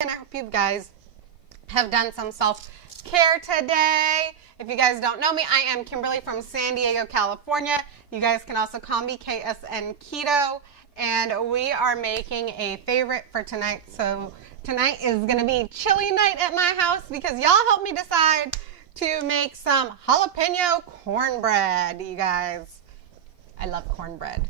And I hope you guys have done some self-care today. If you guys don't know me, I am Kimberly from San Diego, California. You guys can also call me KSN Keto. And we are making a favorite for tonight. So tonight is going to be chili night at my house because y'all helped me decide to make some jalapeno cornbread, you guys. I love cornbread.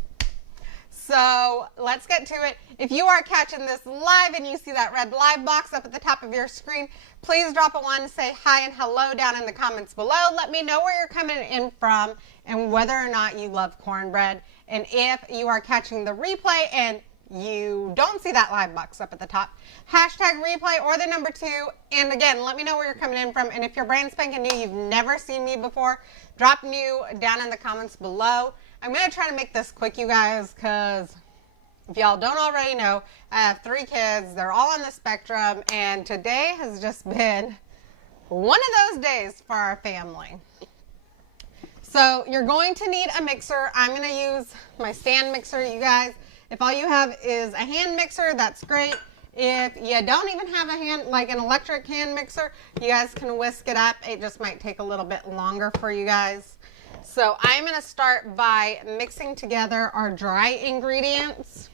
So let's get to it. If you are catching this live and you see that red live box up at the top of your screen, please drop a 1, say hi and hello down in the comments below. Let me know where you're coming in from and whether or not you love cornbread. And if you are catching the replay and you don't see that live box up at the top, hashtag replay or the number 2. And again, let me know where you're coming in from. And if you're brand spanking new, you've never seen me before, drop new down in the comments below. I'm going to try to make this quick, you guys, because if y'all don't already know, I have 3 kids. They're all on the spectrum, and today has just been one of those days for our family. So you're going to need a mixer. I'm going to use my stand mixer, you guys. If all you have is a hand mixer, that's great. If you don't even have a hand, like an electric hand mixer, you guys can whisk it up. It just might take a little bit longer for you guys. So I'm going to start by mixing together our dry ingredients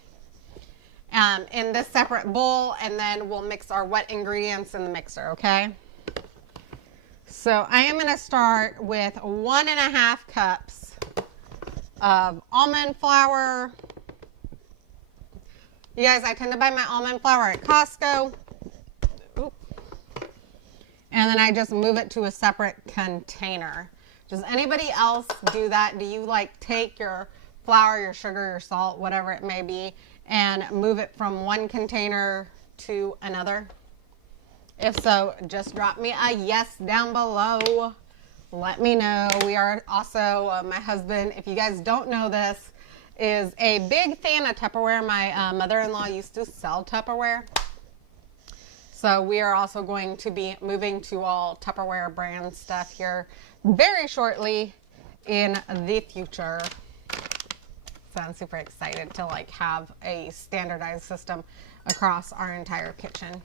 in this separate bowl, and then we'll mix our wet ingredients in the mixer, okay? So I am going to start with 1.5 cups of almond flour. You guys, I tend to buy my almond flour at Costco. Oop. And then I just move it to a separate container. Does anybody else do that? Do you like take your flour, your sugar, your salt, whatever it may be, and move it from one container to another? If so, just drop me a yes down below. Let me know. We are also, my husband, if you guys don't know this, is a big fan of Tupperware. My mother-in-law used to sell Tupperware. So we are also going to be moving to all Tupperware brand stuff here very shortly in the future. So I'm super excited to have a standardized system across our entire kitchen.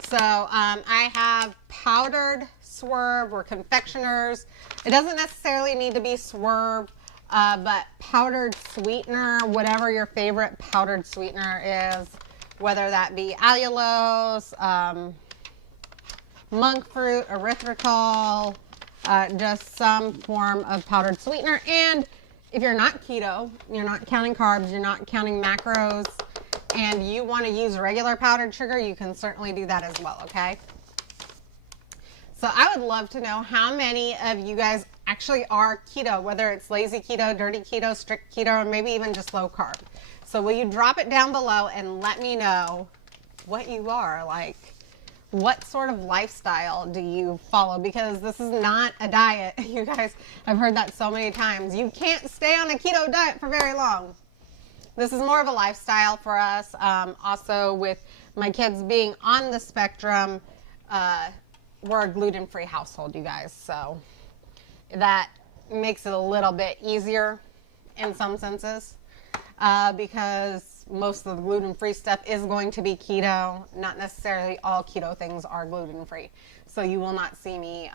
So I have powdered Swerve or confectioners. It doesn't necessarily need to be Swerve, but powdered sweetener, whatever your favorite powdered sweetener is, whether that be allulose, monk fruit, erythritol, just some form of powdered sweetener. And if you're not keto, you're not counting carbs, you're not counting macros, and you want to use regular powdered sugar, you can certainly do that as well, okay? So I would love to know how many of you guys actually are keto, whether it's lazy keto, dirty keto, strict keto, or maybe even just low carb. So will you drop it down below and let me know what you are, what sort of lifestyle do you follow? Because this is not a diet. You guys, I've heard that so many times. You can't stay on a keto diet for very long. This is more of a lifestyle for us. Also, with my kids being on the spectrum, we're a gluten-free household, you guys. So that makes it a little bit easier in some senses because most of the gluten-free stuff is going to be keto. Not necessarily all keto things are gluten-free. So you will not see me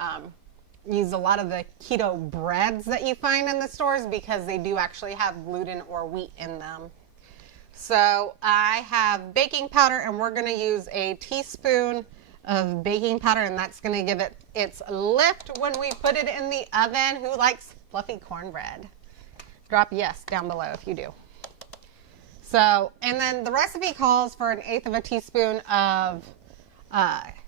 use a lot of the keto breads that you find in the stores because they do actually have gluten or wheat in them. So I have baking powder, and we're going to use a teaspoon of baking powder, and that's going to give it its lift when we put it in the oven. Who likes fluffy cornbread? Drop yes down below if you do. So, and then the recipe calls for 1/8 teaspoon of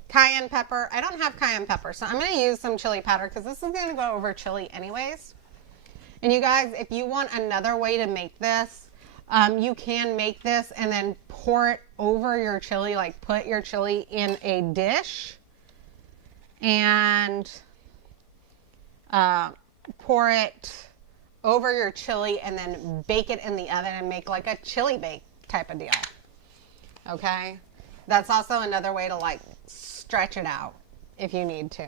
cayenne pepper. I don't have cayenne pepper, so I'm going to use some chili powder because this is going to go over chili anyways. And you guys, if you want another way to make this, you can make this and then pour it over your chili, put your chili in a dish and pour it over your chili and then bake it in the oven and make like a chili bake type of deal. Okay? That's also another way to stretch it out if you need to.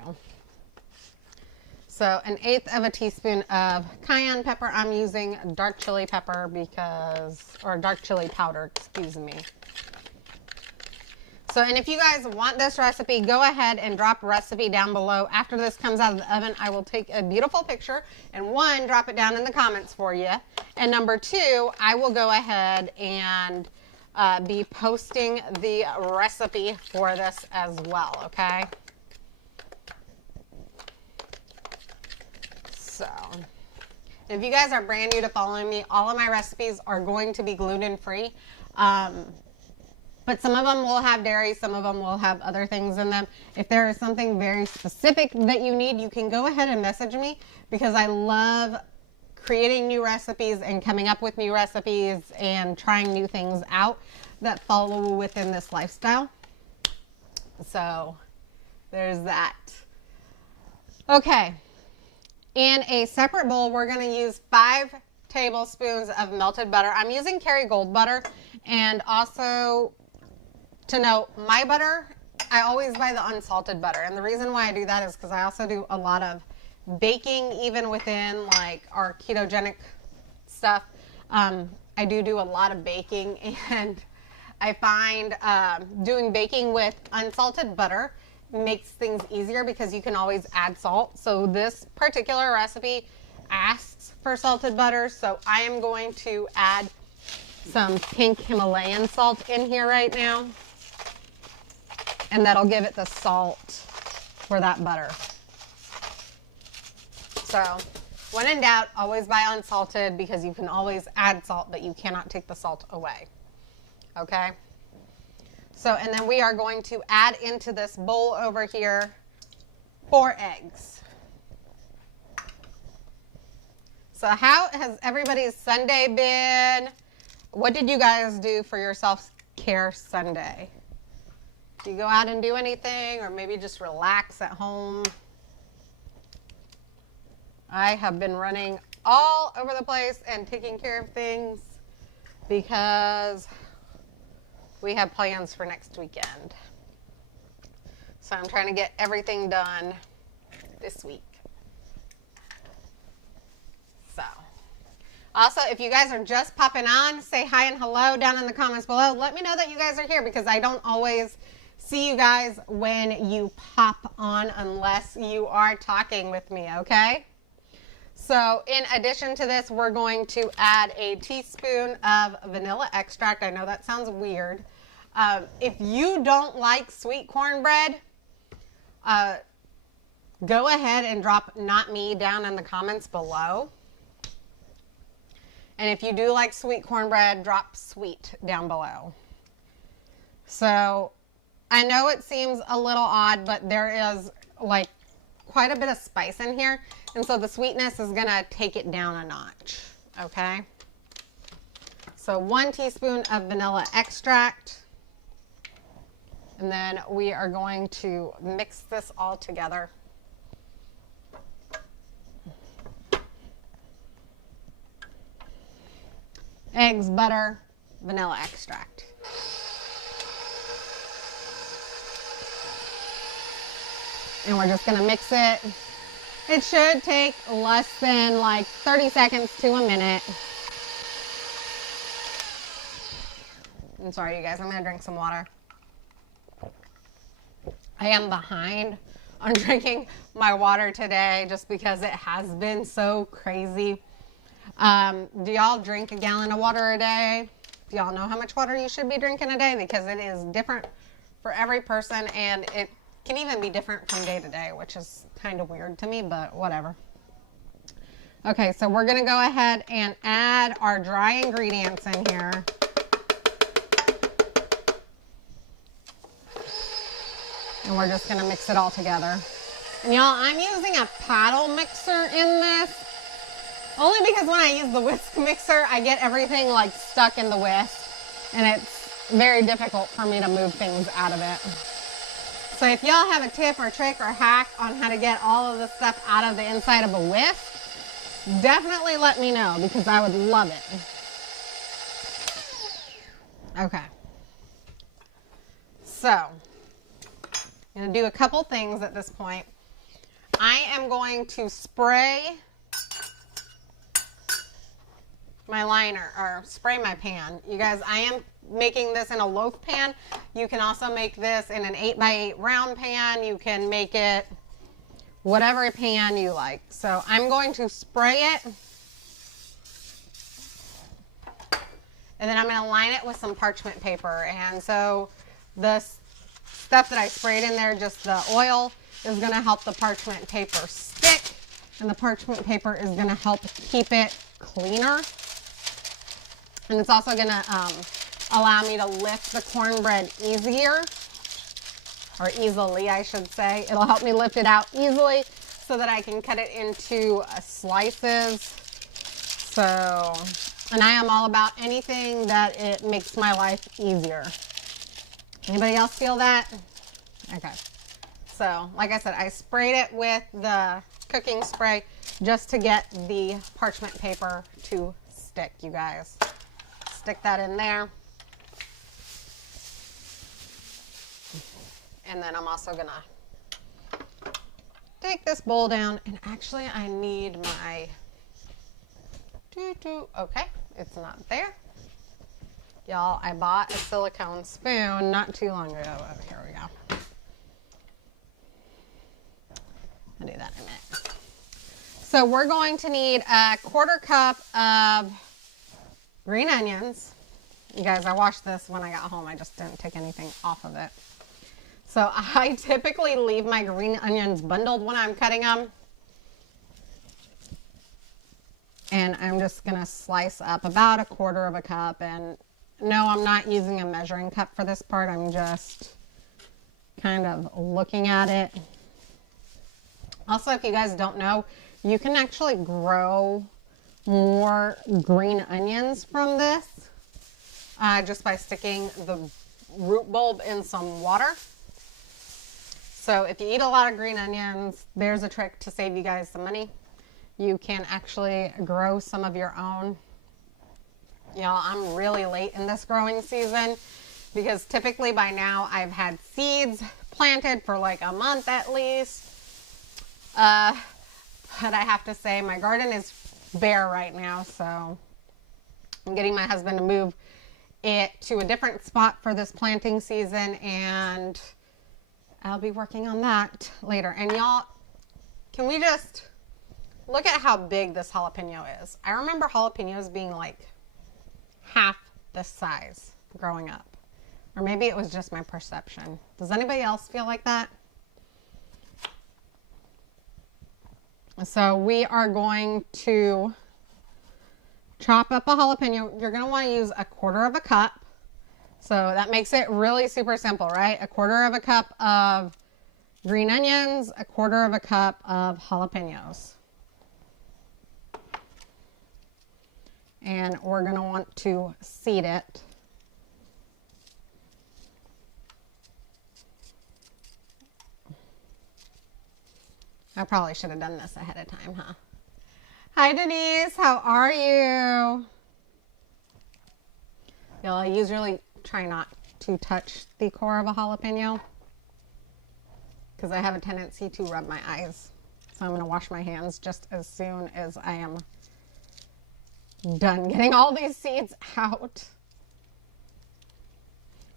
So 1/8 teaspoon of cayenne pepper. I'm using dark chili pepper or dark chili powder, excuse me. So, and if you guys want this recipe, go ahead and drop recipe down below. After this comes out of the oven, I will take a beautiful picture and one, drop it down in the comments for you. And number two, I will go ahead and be posting the recipe for this as well, okay? So, if you guys are brand new to following me, all of my recipes are going to be gluten-free. But some of them will have dairy, some of them will have other things in them. If there is something very specific that you need, you can go ahead and message me, because I love creating new recipes and coming up with new recipes and trying new things out that follow within this lifestyle. So there's that. Okay. In a separate bowl, we're going to use 5 tablespoons of melted butter. I'm using Kerrygold butter, and also to note, my butter, I always buy the unsalted butter. And the reason why I do that is because I also do a lot of baking, even within like our ketogenic stuff. I do a lot of baking, and I find doing baking with unsalted butter makes things easier because you can always add salt. So this particular recipe asks for salted butter, so I am going to add some pink Himalayan salt in here right now, and that'll give it the salt for that butter. So when in doubt, always buy unsalted, because you can always add salt, but you cannot take the salt away. Okay? So, and then we are going to add into this bowl over here 4 eggs. So how has everybody's Sunday been? What did you guys do for your self-care Sunday? Do you go out and do anything, or maybe just relax at home? I have been running all over the place and taking care of things because we have plans for next weekend. So I'm trying to get everything done this week. So, also, if you guys are just popping on, say hi and hello down in the comments below. Let me know that you guys are here, because I don't always see you guys when you pop on unless you are talking with me, okay? So in addition to this, we're going to add a teaspoon of vanilla extract. I know that sounds weird. If you don't like sweet cornbread, go ahead and drop "not me" down in the comments below. And if you do like sweet cornbread, drop "sweet" down below. So I know it seems a little odd, but there is like quite a bit of spice in here, and so the sweetness is gonna take it down a notch, okay? So 1 teaspoon of vanilla extract, and then we are going to mix this all together. Eggs, butter, vanilla extract. And we're just gonna mix it. It should take less than like 30 seconds to a minute. I'm sorry, you guys, I'm gonna drink some water. I am behind on drinking my water today just because it has been so crazy. Do y'all drink a gallon of water a day? Do y'all know how much water you should be drinking a day? Because it is different for every person, and it can even be different from day to day, which is kind of weird to me, but whatever. Okay, so we're gonna go ahead and add our dry ingredients in here. And we're just gonna mix it all together. And y'all, I'm using a paddle mixer in this, only because when I use the whisk mixer, I get everything like stuck in the whisk, and it's very difficult for me to move things out of it. So if y'all have a tip or trick or hack on how to get all of the stuff out of the inside of a whisk, definitely let me know, because I would love it. Okay. So, I'm going to do a couple things at this point. I am going to spray my liner, or spray my pan. You guys, I am making this in a loaf pan. You can also make this in an 8x8 round pan. You can make it whatever pan you like. So I'm going to spray it. And then I'm going to line it with some parchment paper. And so the stuff that I sprayed in there, just the oil, is going to help the parchment paper stick. And the parchment paper is going to help keep it cleaner. And it's also going to allow me to lift the cornbread easier, or easily, I should say. It'll help me lift it out easily so that I can cut it into slices. So, and I am all about anything that it makes my life easier. Anybody else feel that? Okay. So, like I said, I sprayed it with the cooking spray just to get the parchment paper to stick, you guys. Stick that in there. And then I'm also gonna take this bowl down, and actually I need my okay, it's not there. Y'all, I bought a silicone spoon not too long ago. Oh, here we go. I'll do that in a minute. So we're going to need a 1/4 cup of green onions. You guys, I washed this when I got home. I just didn't take anything off of it. So I typically leave my green onions bundled when I'm cutting them. And I'm just going to slice up about 1/4 cup. And no, I'm not using a measuring cup for this part. I'm just kind of looking at it. Also, if you guys don't know, you can actually grow more green onions from this just by sticking the root bulb in some water. So if you eat a lot of green onions, there's a trick to save you guys some money. You can actually grow some of your own. Y'all, I'm really late in this growing season because typically by now I've had seeds planted for like a month at least. But I have to say my garden is bare right now, so I'm getting my husband to move it to a different spot for this planting season, and I'll be working on that later. And y'all, can we just look at how big this jalapeno is? I remember jalapenos being like half this size growing up. Or maybe it was just my perception. Does anybody else feel like that? So we are going to chop up a jalapeno. You're going to want to use 1/4 cup. So that makes it really super simple, right? 1/4 cup of green onions, 1/4 cup of jalapenos. And we're going to want to seed it. I probably should have done this ahead of time, huh? Hi, Denise. How are you? I usually try not to touch the core of a jalapeno because I have a tendency to rub my eyes. So I'm going to wash my hands just as soon as I am done getting all these seeds out.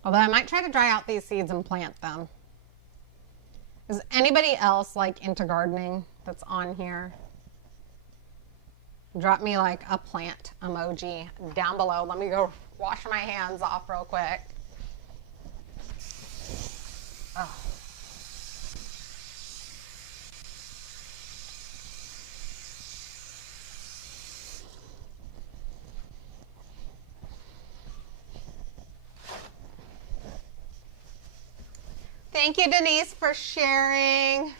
Although I might try to dry out these seeds and plant them. Is anybody else like into gardening that's on here? Drop me like a plant emoji down below. Let me go wash my hands off real quick. Oh. Thank you, Denise, for sharing.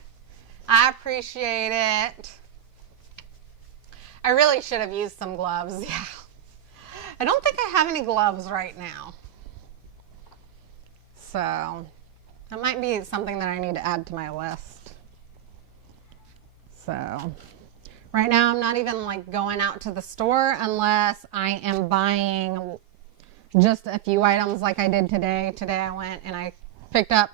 I appreciate it. I really should have used some gloves. Yeah. I don't think I have any gloves right now. So that might be something that I need to add to my list. So right now I'm not even like going out to the store unless I am buying just a few items like I did today. Today I went and I picked up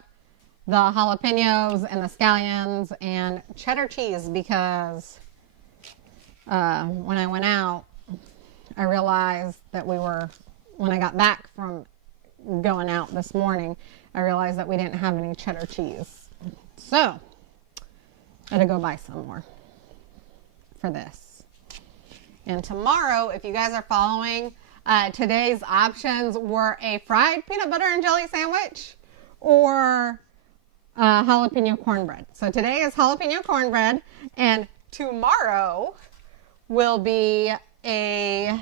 the jalapenos and the scallions and cheddar cheese because when I went out, I realized that when I got back from going out this morning, I realized that we didn't have any cheddar cheese. So, I had to go buy some more for this. And tomorrow, if you guys are following, today's options were a fried peanut butter and jelly sandwich or jalapeno cornbread. So today is jalapeno cornbread, and tomorrow will be a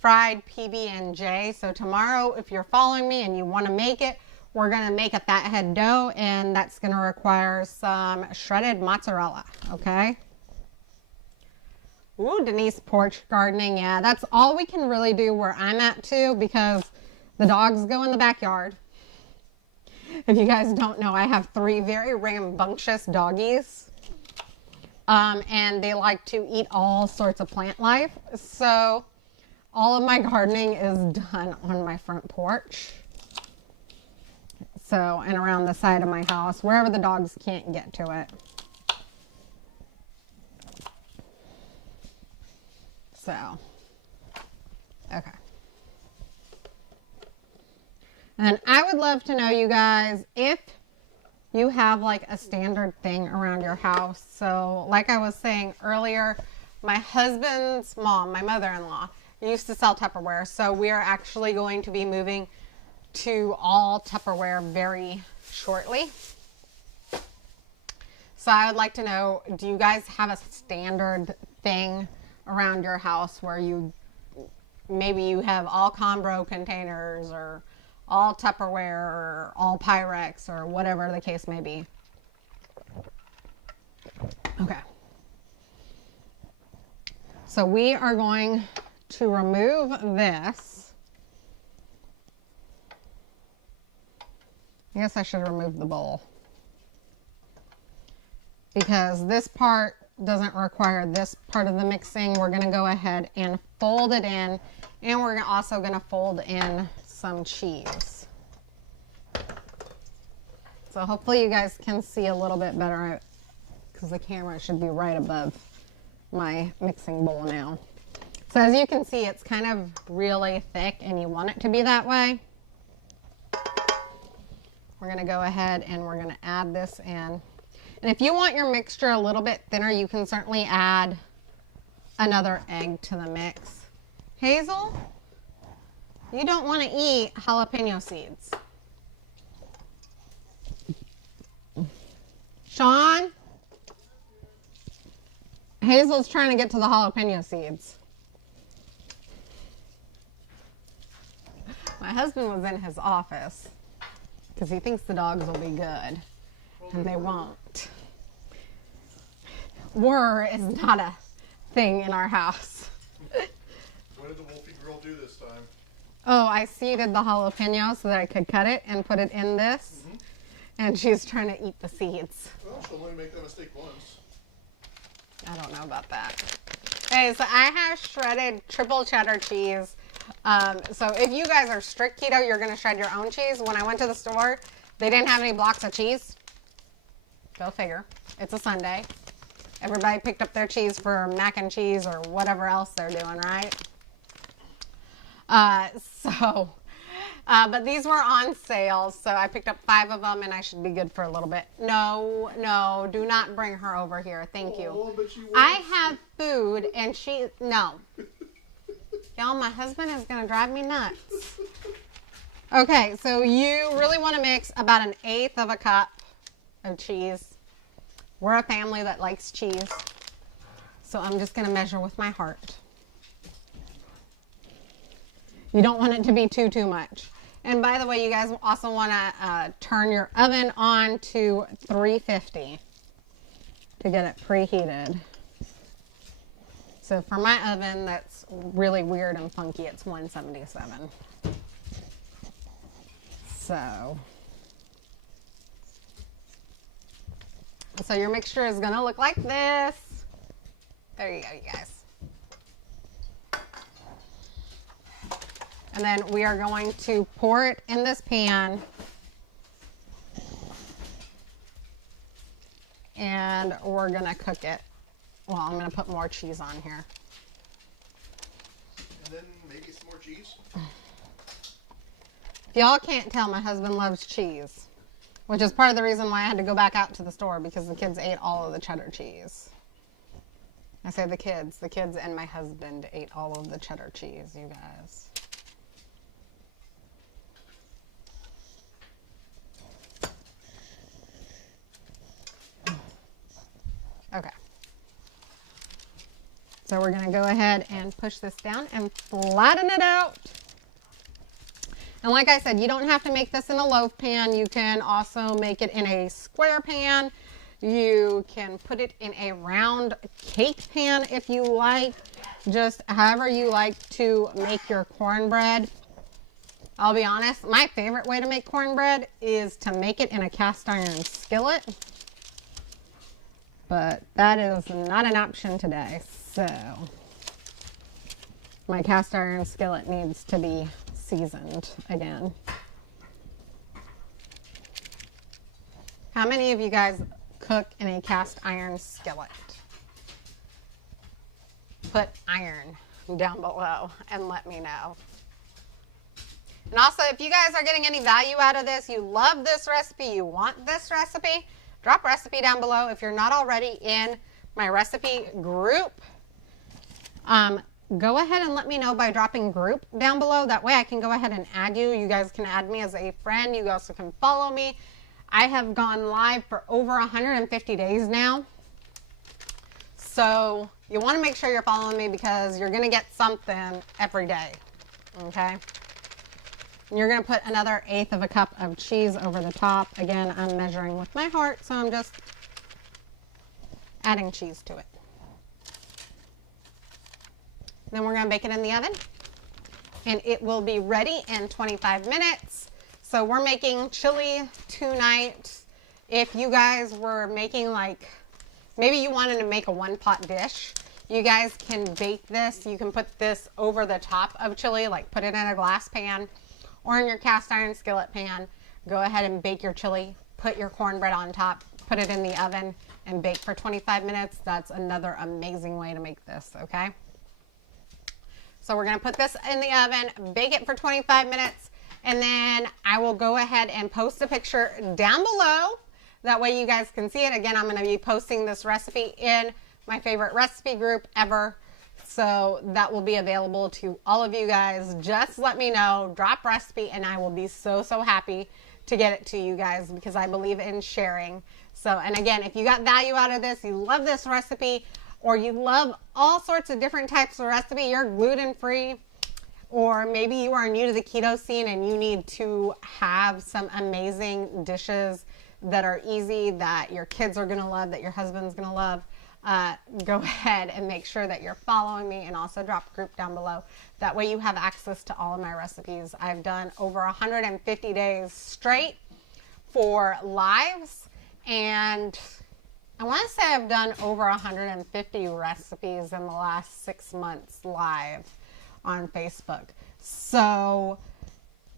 fried PB&J. So tomorrow, if you're following me and you want to make it, we're going to make a fathead dough, and that's going to require some shredded mozzarella, okay? Ooh, Denise, porch gardening. Yeah, that's all we can really do where I'm at too, because the dogs go in the backyard. If you guys don't know, I have 3 very rambunctious doggies. And they like to eat all sorts of plant life. So all of my gardening is done on my front porch. So, and around the side of my house, wherever the dogs can't get to it. So, okay. And I would love to know, you guys, if you have like a standard thing around your house. So, like I was saying earlier, my husband's mom, my mother-in-law, used to sell Tupperware. So, we are actually going to be moving to all Tupperware very shortly. So, I would like to know, do you guys have a standard thing around your house where maybe you have all Combro containers or all Tupperware or all Pyrex or whatever the case may be? Okay. So we are going to remove this. I guess I should remove the bowl, because this part doesn't require this part of the mixing. We're going to go ahead and fold it in, and we're also going to fold in some cheese. So hopefully you guys can see a little bit better, because the camera should be right above my mixing bowl now. So as you can see, it's kind of really thick, and you want it to be that way. We're going to go ahead and we're going to add this in. And if you want your mixture a little bit thinner, you can certainly add another egg to the mix. Hazel, you don't want to eat jalapeno seeds. Sean, Hazel's trying to get to the jalapeno seeds. My husband was in his office because he thinks the dogs will be good. And they won't. Whir is not a thing in our house. What did the Wolfie girl do this time? Oh, I seeded the jalapeno so that I could cut it and put it in this. Mm-hmm. And she's trying to eat the seeds. Well, she'll only make that mistake once. I don't know about that. Okay, so I have shredded triple cheddar cheese. So if you guys are strict keto, you're going to shred your own cheese. When I went to the store, they didn't have any blocks of cheese. Go figure. It's a Sunday. Everybody picked up their cheese for mac and cheese or whatever else they're doing, right? But these were on sale, so I picked up 5 of them, and I should be good for a little bit. No, do not bring her over here. Thank you. But she I have food, and no. Y'all, my husband is going to drive me nuts. Okay, so you really want to mix about 1/8 of a cup of cheese. We're a family that likes cheese, so I'm just going to measure with my heart. You don't want it to be too much. And by the way, you guys also want to turn your oven on to 350 to get it preheated. So for my oven, that's really weird and funky. It's 177. So your mixture is going to look like this. There you go, you guys. And then we are going to pour it in this pan. And we're going to cook it. Well, I'm going to put more cheese on here. and then maybe some more cheese. If y'all can't tell, my husband loves cheese, which is part of the reason why I had to go back out to the store, because the kids ate all of the cheddar cheese. I say the kids and my husband ate all of the cheddar cheese, you guys. Okay. So we're going to go ahead and push this down and flatten it out. And like I said, you don't have to make this in a loaf pan. You can also make it in a square pan. You can put it in a round cake pan if you like. Just however you like to make your cornbread. I'll be honest, my favorite way to make cornbread is to make it in a cast iron skillet. But that is not an option today. So my cast iron skillet needs to be seasoned again. How many of you guys cook in a cast iron skillet? Put iron down below and let me know. And also, if you guys are getting any value out of this, you love this recipe, you want this recipe, drop recipe down below. If you're not already in my recipe group, go ahead and let me know by dropping group down below. That way I can go ahead and add you. You guys can add me as a friend. You also can follow me. I have gone live for over 150 days now. So you want to make sure you're following me, because you're going to get something every day. Okay? And you're going to put another 1/8 of a cup of cheese over the top. Again, I'm measuring with my heart, so I'm just adding cheese to it. Then we're going to bake it in the oven, and it will be ready in 25 minutes. So we're making chili tonight. If you guys were making, like, maybe you wanted to make a one-pot dish, you guys can bake this. You can put this over the top of chili, like put it in a glass pan or in your cast iron skillet pan. Go ahead and bake your chili, put your cornbread on top, put it in the oven, and bake for 25 minutes. That's another amazing way to make this, okay? So we're going to put this in the oven, bake it for 25 minutes, and then I will go ahead and post a picture down below. That way you guys can see it. Again, I'm going to be posting this recipe in my favorite recipe group ever. So that will be available to all of you guys. Just let me know, drop recipe, and I will be so, so happy to get it to you guys, because I believe in sharing. So, and again, if you got value out of this, you love this recipe, or you love all sorts of different types of recipe, you're gluten-free, or maybe you are new to the keto scene and you need to have some amazing dishes that are easy, that your kids are going to love, that your husband's going to love, go ahead and make sure that you're following me, and also drop a group down below. That way you have access to all of my recipes. I've done over 150 days straight for lives, and I want to say I've done over 150 recipes in the last 6 months live on Facebook. So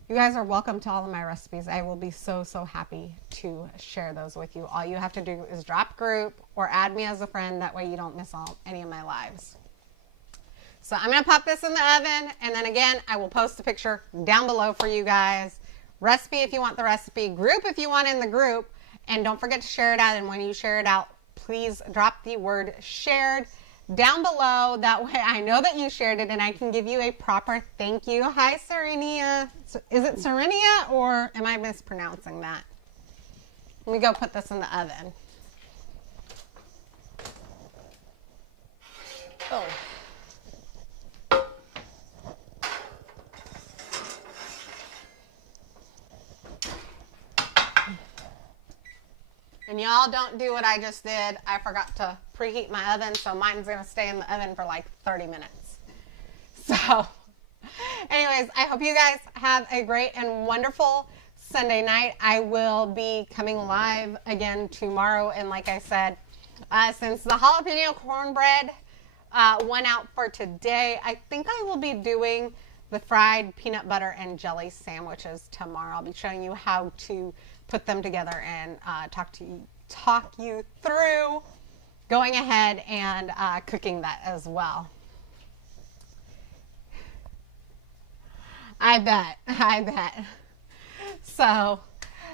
you guys are welcome to all of my recipes. I will be so, so happy to share those with you. All you have to do is drop group or add me as a friend. That way you don't miss any of my lives. So I'm going to pop this in the oven, and then again, I will post a picture down below for you guys. Recipe if you want the recipe, group if you want in the group, and don't forget to share it out. And when you share it out, please drop the word shared down below. That way I know that you shared it, and I can give you a proper thank you. Hi, Serenia. Is it Serenia, or am I mispronouncing that? Let me go put this in the oven. Oh. And y'all don't do what I just did. I forgot to preheat my oven, so mine's gonna stay in the oven for like 30 minutes. So, anyways, I hope you guys have a great and wonderful Sunday night. I will be coming live again tomorrow, and like I said, since the jalapeno cornbread went out for today, I think I will be doing the fried peanut butter and jelly sandwiches tomorrow. I'll be showing you how to put them together and talk you through going ahead and cooking that as well. I bet. I bet. So,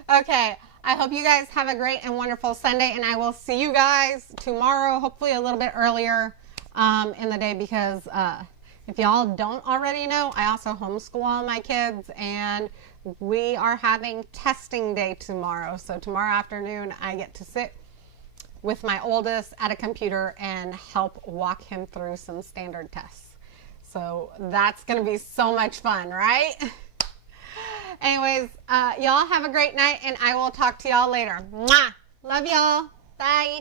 okay. I hope you guys have a great and wonderful Sunday, and I will see you guys tomorrow, hopefully a little bit earlier in the day, because if y'all don't already know, I also homeschool all my kids, and we are having testing day tomorrow. So tomorrow afternoon, I get to sit with my oldest at a computer and help walk him through some standard tests. So that's going to be so much fun, right? Anyways, y'all have a great night, and I will talk to y'all later. Mwah! Love y'all. Bye.